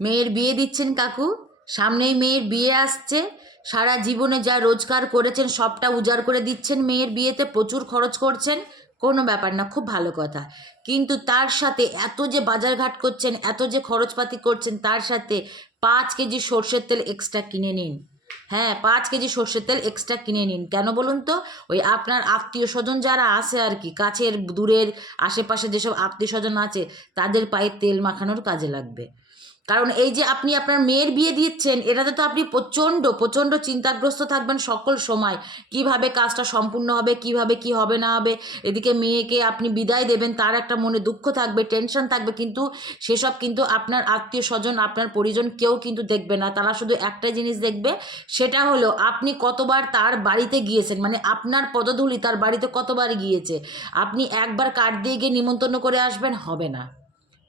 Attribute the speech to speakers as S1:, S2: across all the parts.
S1: মেয়ের বিয়ে দিচ্ছেন কাকু? সামনেই মেয়ের বিয়ে আসছে। সারা জীবনে যা রোজগার করেছেন, সবটা উজাড় করে দিচ্ছেন মেয়ের বিয়েতে। প্রচুর খরচ করছেন, কোনো ব্যাপার না, খুব ভালো কথা। কিন্তু তার সাথে এত যে বাজারঘাট করছেন, এত যে খরচপাতি করছেন, তার সাথে পাঁচ কেজি সর্ষের তেল এক্সট্রা কিনে নিন। হ্যাঁ পাঁচ কেজি সর্ষের তেল এক্সট্রা কিনে নিন। কেন বলুন তো? ওই আপনার আত্মীয় স্বজন যারা আছে আর কি, কাছের, দূরের, আশেপাশে যেসব আত্মীয় স্বজন আছে, তাদের পায়ে তেল মাখানোর কাজে লাগবে। কারণ এই যে আপনি আপনার মেয়ের বিয়ে দিচ্ছেন, এটাতে তো আপনি প্রচণ্ড প্রচণ্ড চিন্তাগ্রস্ত থাকবেন সকল সময়। কীভাবে কাজটা সম্পূর্ণ হবে, কীভাবে কি হবে না হবে, এদিকে মেয়েকে আপনি বিদায় দেবেন, তার একটা মনে দুঃখ থাকবে টেনশন থাকবে, কিন্তু সেসব কিন্তু আপনার আত্মীয় স্বজন, আপনার পরিজন কেউ কিন্তু দেখবে না। তারা শুধু একটা জিনিস দেখবে, সেটা হলো আপনি কতবার তার বাড়িতে গিয়েছেন মানে আপনার পদধূলি তার বাড়িতে কতবার গিয়েছে? আপনি একবার কার্ড দিয়ে গিয়ে নিমন্ত্রণ করে আসবেন, হবে না।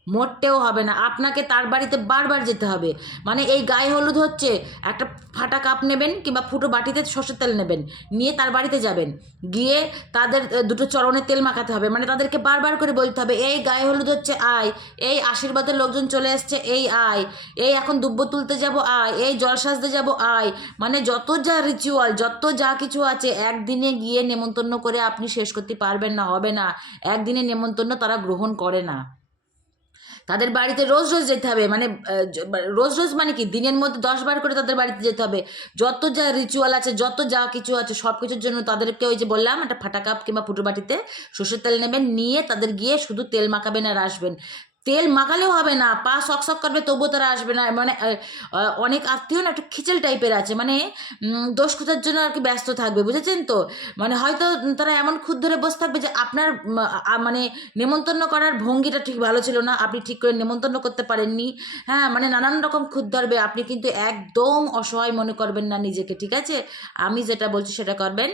S1: মোটেও হবে না। আপনাকে তার বাড়িতে বারবার যেতে হবে। মানে এই গায়ে হলুদ হচ্ছে, একটা ফাটা কাপ নেবেন কিংবা ফুটো বাটিতে সর্ষের তেল নেবেন, নিয়ে তার বাড়িতে যাবেন। গিয়ে তাদের দুটো চরণে তেল মাখাতে হবে। মানে তাদেরকে বারবার করে বলতে হবে, এই গায়ে হলুদ হচ্ছে, আয়। এই আশীর্বাদের লোকজন চলে এসছে এই আয়। এই এখন দুব্ব তুলতে যাব, আয়। এই জল সাজতে যাব, আয়। মানে যত যা রিচুয়াল যত যা কিছু আছে, একদিনে গিয়ে নেমন্তন্ন করে আপনি শেষ করতে পারবেন না, হবে না। একদিনে নেমন্তন্ন তারা গ্রহণ করে না। তাদের বাড়িতে রোজ রোজ যেতে হবে মানে রোজ রোজ মানে কি? দিনের মধ্যে দশ বার করে তাদের বাড়িতে যেতে হবে। যত যা রিচুয়াল আছে, যত যা কিছু আছে সব কিছুর জন্য তাদেরকে ওই যে বললাম, একটা ফাটা কাপ কিংবা ফুটো বাটিতে সর্ষের তেল নেবেন, নিয়ে তাদের গিয়ে শুধু তেল মাখাবেন আর আসবেন। তেল মাখালেও হবে না, পা শক করবে তবুও তারা আসবে না। মানে অনেক আত্মীয় না একটু খিচেল টাইপের আছে। মানে দোষ খোঁজার জন্য আর কি ব্যস্ত থাকবে, বুঝেছেন তো? মানে হয়তো তারা এমন খুদ ধরে বসে থাকবে যে আপনার মানে নেমন্তন্ন করার ভঙ্গিটা ঠিক ভালো ছিল না, আপনি ঠিক করে নেমন্তন্ন করতে পারেননি। হ্যাঁ মানে নানান রকম খুদ ধরবে, আপনি কিন্তু একদম অসহায় মনে করবেন না নিজেকে, ঠিক আছে? আমি যেটা বলছি সেটা করবেন।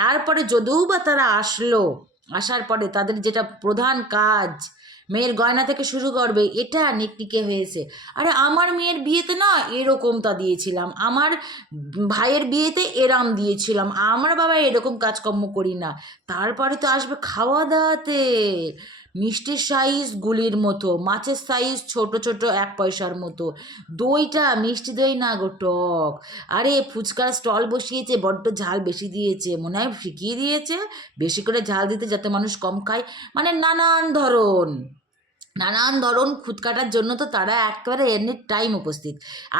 S1: তারপরে যদিও বা তারা আসলো। আসার পরে তাদের যেটা প্রধান কাজ, মেয়ের গয়না থেকে শুরু করবে, এটা নিকনিকে হয়েছে। আরে আমার মেয়ের বিয়েতে না এরকমটা দিয়েছিলাম। আমার ভাইয়ের বিয়েতে এরাম দিয়েছিলাম। আমার বাবা এরকম কাজকর্ম করি না। তারপরে তো আসবে খাওয়া দাওয়াতে। মিষ্টির সাইজ গুলির মতো, মাছের সাইজ ছোট ছোট এক পয়সার মতো। দইটা মিষ্টি দই না গো টক। আরে ফুচকার স্টল বসিয়েছে, বড্ড ঝাল বেশি দিয়েছে। মনে হয় ফিকিয়ে দিয়েছে, বেশি করে ঝাল দিতে যাতে মানুষ কম খায়। মানে নানান ধরন নানান ধরন খুদ কাটার জন্য তো তারা একেবারে এনি টাইম উপস্থিত।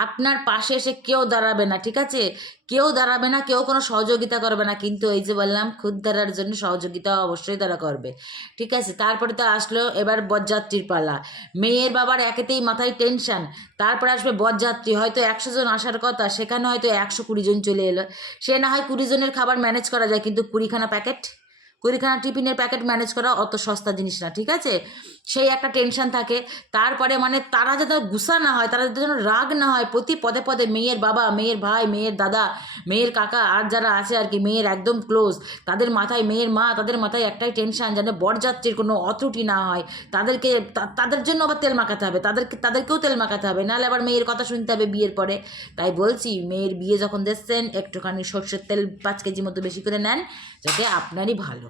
S1: আপনার পাশে এসে কেউ দাঁড়াবে না, ঠিক আছে? কেউ দাঁড়াবে না, কেউ কোনো সহযোগিতা করবে না। কিন্তু এই যে বললাম খুদ দাঁড়ার জন্য সহযোগিতা অবশ্যই তারা করবে, ঠিক আছে? তারপরে তো আসলো এবার বরযাত্রীর পালা। মেয়ের বাবার একেতেই মাথায় টেনশন, তারপরে আসবে বরযাত্রী। হয়তো একশো জন আসার কথা, সেখানে হয়তো একশো কুড়ি জন চলে এলো। সে না হয় কুড়ি জনের খাবার ম্যানেজ করা যায়, কিন্তু কুড়িখানা প্যাকেট? কুড়িখানা টিফিনের প্যাকেট ম্যানেজ করা অত সস্তা জিনিস না, ঠিক আছে? সেই একটা টেনশন থাকে। তারপরে মানে তারা যাতে গুসা না হয়, তারা যাতে যেন রাগ না হয়, প্রতি পদে পদে মেয়ের বাবা, মেয়ের ভাই, মেয়ের দাদা, মেয়ের কাকা, আর যারা আছে আর কি, মেয়ের একদম ক্লোজ তাদের মাথায় মেয়ের মা, তাদের মাথায় একটাই টেনশন যেন বরযাত্রীর কোনো অত্রুটি না হয়। তাদেরকে তাদের জন্য আবার তেল মাখাতে হবে, তাদেরকে, তাদেরকেও তেল মাখাতে হবে, নাহলে আবার মেয়ের কথা শুনতে হবে বিয়ের পরে। তাই বলছি, মেয়ের বিয়ে যখন দেখছেন, একটুখানি সর্ষের তেল পাঁচ কেজি মতো বেশি করে নেন, যাতে আপনারই ভালো।